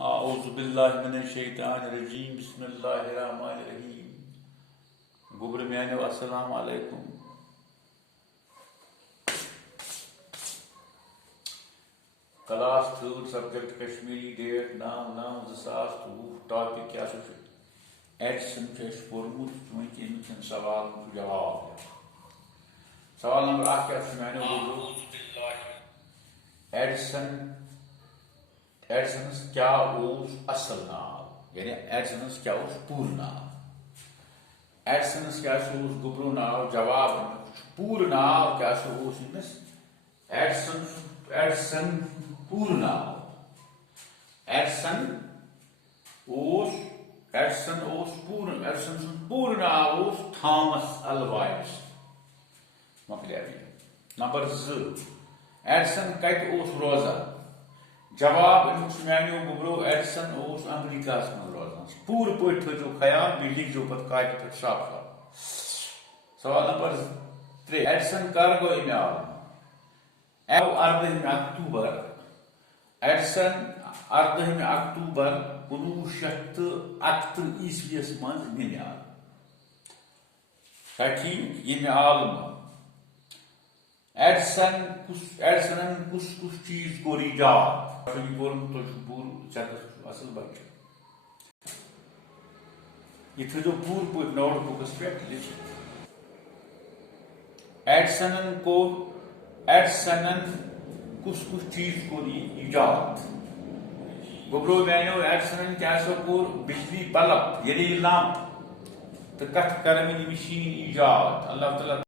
اعوذ باللہ من الشیطان الرجیم بسم اللہ الرحمن الرحیم گوبر میانو السلام علیکم class 3 subject Kashmiri date 9/9/2023 topic کیا ایڈسن پورمت ون سوال جواب سوال نمبر 1 کیا میانو ایڈسنس کیا اصل ناو یعنی ایڈسنس کیا پور ناو ایڈسنس کیا گبرو ناو جواب پور ناو کیا ایڈسن پور ناو ایڈسن پور ناو تھامس الوا ایڈسن مکلیو نمبر 2 ایڈسن کت روزان جواب میانو گبرو ایڈسن امریکہ من روزان پور پہ تھو خیال بیٚیہِ لکھو پتہ کاپی پہ صاف صاف سوال نمبر 3 ایڈسن کر گو امہ آو 14 اکتوبر ایڈسن 14 اکتوبر 1938 عیسویس مز ملیو ٹھیک یہ عالم ایڈسن کس چیز کور ایجاد اصل بچہ یہ تھو پور پہ نوٹ بکس پہ لکھت ایڈسن کس چیز کور ایجاد گبرو میانو ایڈسن کیا کور بجلی بلب یعنی لمپ تو کت کرم مشین ایجاد اللہ تعالیٰ